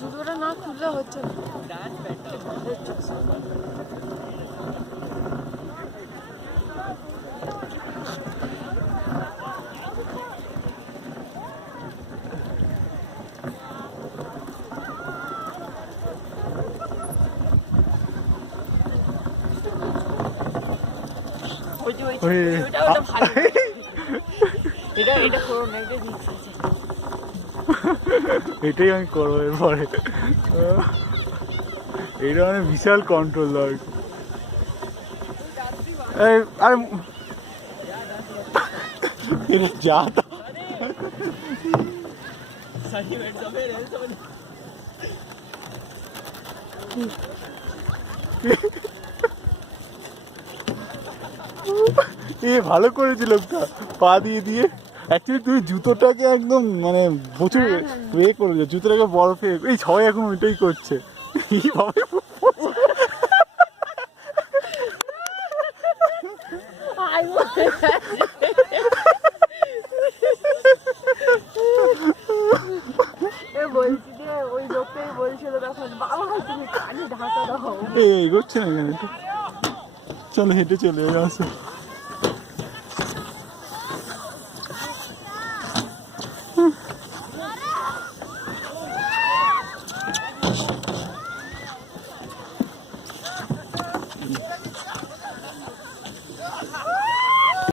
জুতোটা না খুললে হচ্ছে না। এটাই আমি করবো এরপরে। এইটা মানে বিশাল কন্ট্রোল দরকার। যা এ ভালো করেছে লোকটা পা দিয়ে দিয়ে। অ্যাকচুয়ালি তুই জুতোটাকে একদম মানে প্রচুর এ করেছে, জুতোটাকে বরফে এই সবাই এখন ওইটাই করছে। এইভাবে বলছি যে ওই লোকটাই বলছিল তখন বাবা তুমি কানে ঢাকা দাও। এই করছে না কেন? চলো হেঁটে চলে আসো।